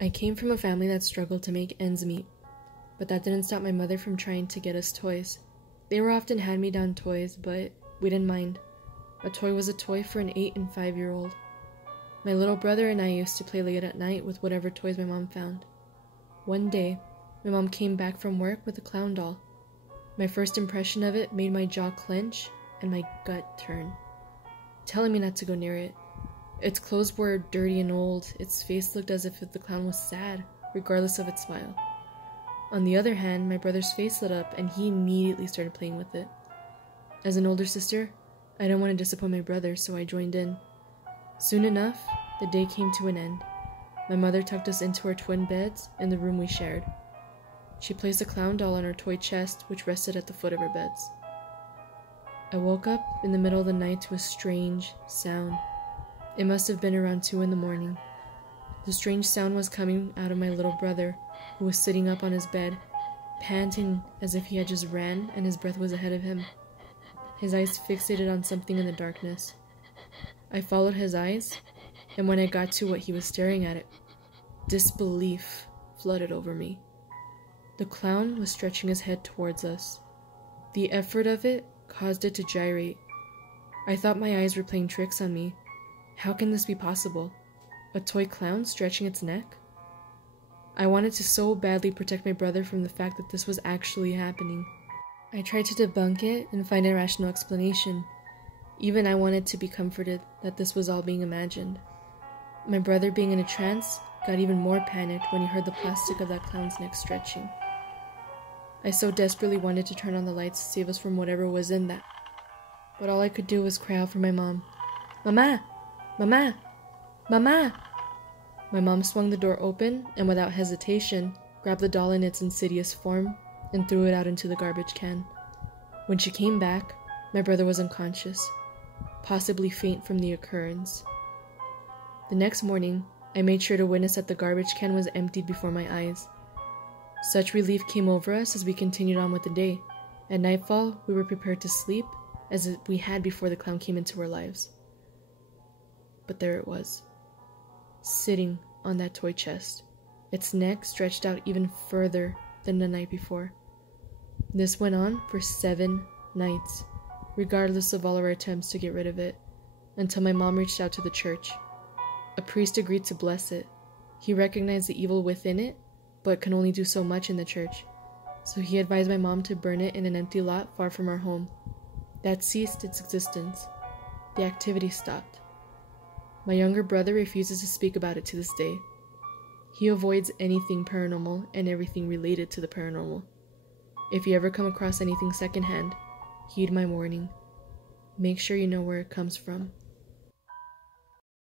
I came from a family that struggled to make ends meet, but that didn't stop my mother from trying to get us toys. They were often hand-me-down toys, but we didn't mind. A toy was a toy for an 8 and 5-year-old. My little brother and I used to play late at night with whatever toys my mom found. One day, my mom came back from work with a clown doll. My first impression of it made my jaw clench and my gut turn, telling me not to go near it. Its clothes were dirty and old. Its face looked as if the clown was sad, regardless of its smile. On the other hand, my brother's face lit up and he immediately started playing with it. As an older sister, I didn't want to disappoint my brother, so I joined in. Soon enough, the day came to an end. My mother tucked us into our twin beds in the room we shared. She placed a clown doll on our toy chest, which rested at the foot of our beds. I woke up in the middle of the night to a strange sound. It must have been around 2 in the morning. The strange sound was coming out of my little brother, who was sitting up on his bed, panting as if he had just ran and his breath was ahead of him. His eyes fixated on something in the darkness. I followed his eyes, and when I got to what he was staring at, disbelief flooded over me. The clown was stretching his head towards us. The effort of it caused it to gyrate. I thought my eyes were playing tricks on me. How can this be possible? A toy clown stretching its neck? I wanted to so badly protect my brother from the fact that this was actually happening. I tried to debunk it and find a rational explanation. Even I wanted to be comforted that this was all being imagined. My brother, being in a trance, got even more panicked when he heard the plastic of that clown's neck stretching. I so desperately wanted to turn on the lights to save us from whatever was in that, but all I could do was cry out for my mom. "Mama! Mama! Mama!" My mom swung the door open and without hesitation grabbed the doll in its insidious form and threw it out into the garbage can. When she came back, my brother was unconscious, possibly faint from the occurrence. The next morning, I made sure to witness that the garbage can was emptied before my eyes. Such relief came over us as we continued on with the day. At nightfall, we were prepared to sleep as we had before the clown came into our lives. But there it was, sitting on that toy chest, its neck stretched out even further than the night before. This went on for 7 nights, regardless of all our attempts to get rid of it, until my mom reached out to the church. A priest agreed to bless it. He recognized the evil within it, but can only do so much in the church, so he advised my mom to burn it in an empty lot far from our home. That ceased its existence. The activity stopped. My younger brother refuses to speak about it to this day. He avoids anything paranormal and everything related to the paranormal. If you ever come across anything secondhand, heed my warning. Make sure you know where it comes from.